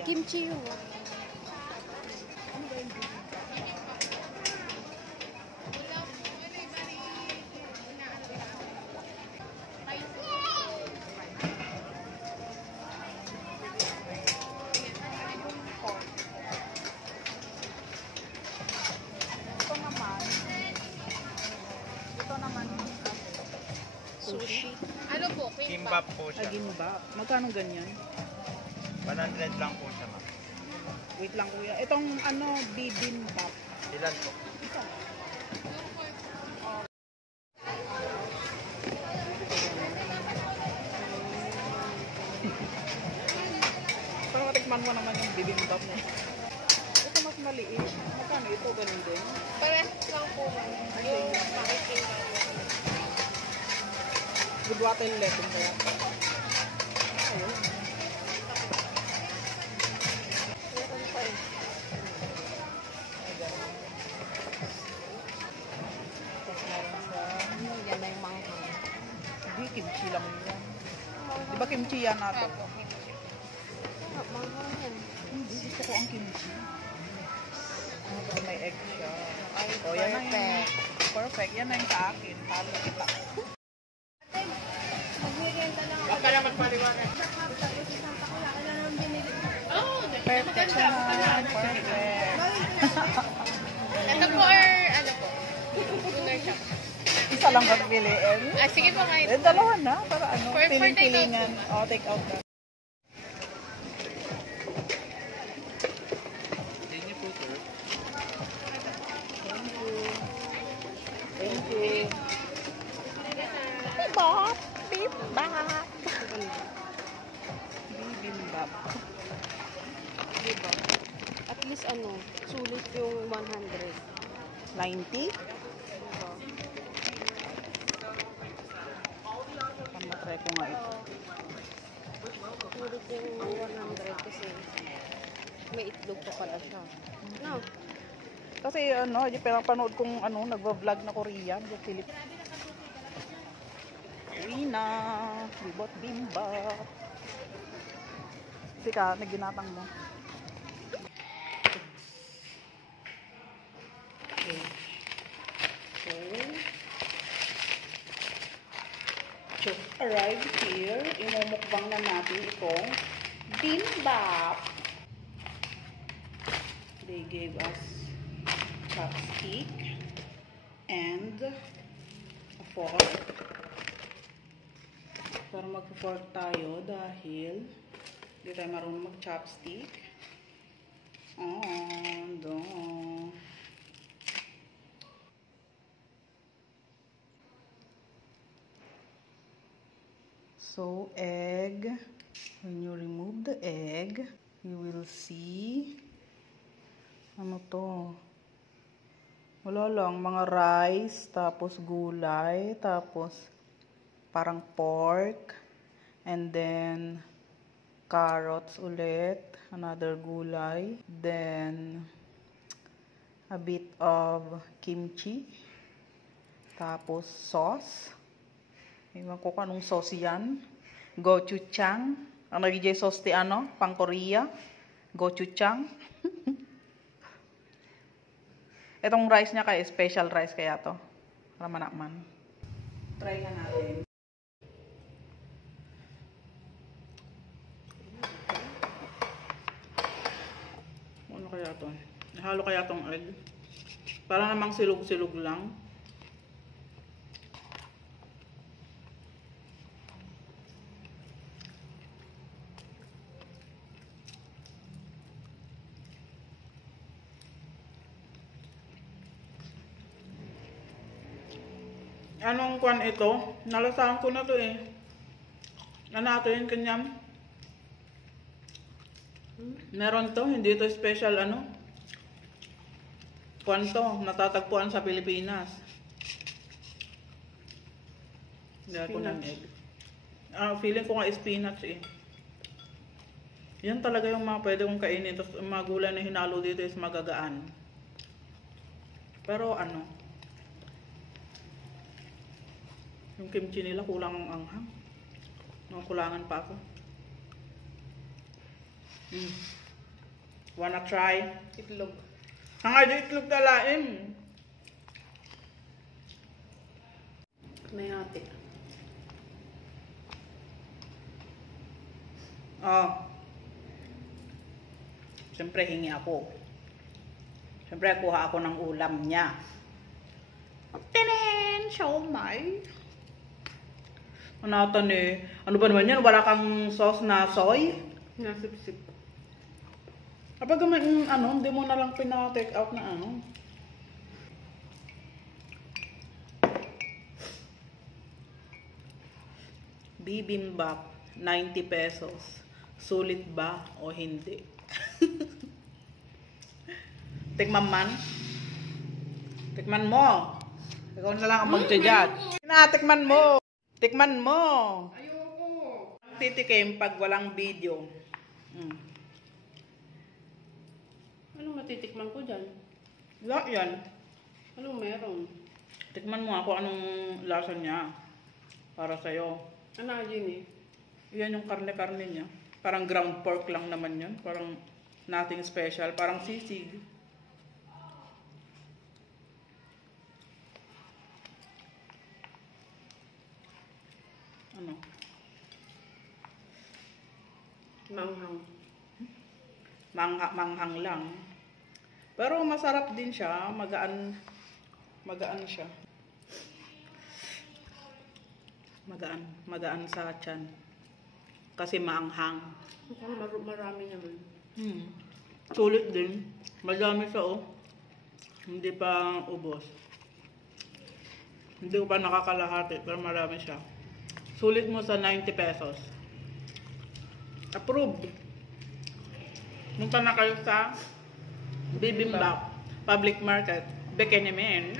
yan? Kimchi yun. Ano ba yung Sushi. Ano po? Kimbap po siya. Gimbap. Magkano ganyan? 100 lang po siya, ma'am. Wait lang kuya. Itong ano, bibimbap. Ilan po? Isa. Para matikman mo naman yung bibimbap mo. Ito mas maliit. Magkano ito? Ganun din? Parehas lang po. Yung makiking Good water level kaya. Ayun. meron pa eh. Tapos meron sa... Yan na yung manghang. Hindi, kimchi lang yan. Di ba kimchi yan natin? Manghang yan. Hindi, gusto ko ang kimchi. Ano ba, may egg siya. Ay, O, yan na yung... perfect. Perfect. Yan na yung sa akin. Talo kita. Magmerienda lang ako. Baka na magpaliwanag. Perfect siya. Perfect. Ito po or ano po? Tuner siya. Isa lang ba piliin? Ah, sige po ngayon. Eh, dalawa na. Para ano, For take out piling-pilingan. O, take out na. Thank you po, sir. Thank you. Thank you. Bimbap. Bimbap. Bibimbap. Diba? At least ano, sulit yung 100. 90? Diba? Pamatry ko nga ito. Sulit yung 100 kasi may itlog pa pala siya. No? Kasi ano, yung pinapanood kong ano, nagva-vlog na Korean, yung Philip. Uwi na. Bibot bimbap. Sika, naginatang mo. Okay. So, just arrived here. Imumukbang na natin itong bimbap. They gave us chopstick and a fork. Para mag-fork tayo dahil hindi tayo marunong mag-chopstick. Doon. So, egg. When you remove the egg, you will see ano to? Wala lang, mga rice, tapos gulay, tapos parang pork, and then carrots ulit, another gulay, then a bit of kimchi, tapos sauce. Iwan ko kung anong sauce yan. Gochujang. Ang nagigay sauce ti ano? Pang Korea. Gochujang. Itong rice niya kaya special rice kaya to. Para manakman. Try na natin. Ano kaya to? Halo kaya tong egg? Para namang silog-silog lang. Anong kwan ito? Nalasahan ko na to eh. Ano ito yun kanyang? Meron to, hindi to special ano. Kwan to, natatagpuan sa Pilipinas. Hindi ko ng egg. Feeling ko nga spinach eh. Yan talaga yung mga pwede kong kainin. Tapos yung mga gulay na hinalo dito is magagaan. Pero ano, yung kimchi nila kulang ang anghang. Kulangan pa ako. Wanna try? Itlog. Hangay di itlog talaim. May hati. Oh. Siyempre, hingi ako. Siyempre, kuha ako ng ulam niya. Tinen! Siomay! Ano ito ni? Ano ba naman yan? Wala kang sauce na soy? Nasip-sip. Kapag may, ano, hindi mo na lang pina-take out na ano. Bibimbap, 90 pesos. Sulit ba o hindi? Tikman man. Tikman mo. Ikaw na lang ang mag-judge. Tikman mo. Tikman mo. Ayoko. Titikim pag walang video. Anong matitikman ko dyan? Wala yan. Anong meron? Tikman mo ako anong lasa niya. Para sa'yo. Ano yun eh? Yan yung karne-karne niya. Parang ground pork lang naman yun. Parang nothing special. Parang sisig. Ano? Manghang. Manghang lang. Pero masarap din siya. Magaan. Magaan siya. Magaan sa tiyan. Kasi maanghang. Mukhang marami naman. Sulit din. Madami siya oh. Hindi pa ubos. Hindi ko pa nakakalahati pero marami siya. Sulit mo sa 90 pesos. Approved. Punta na kayo sa Bibimbap Public Market. Bikini Men.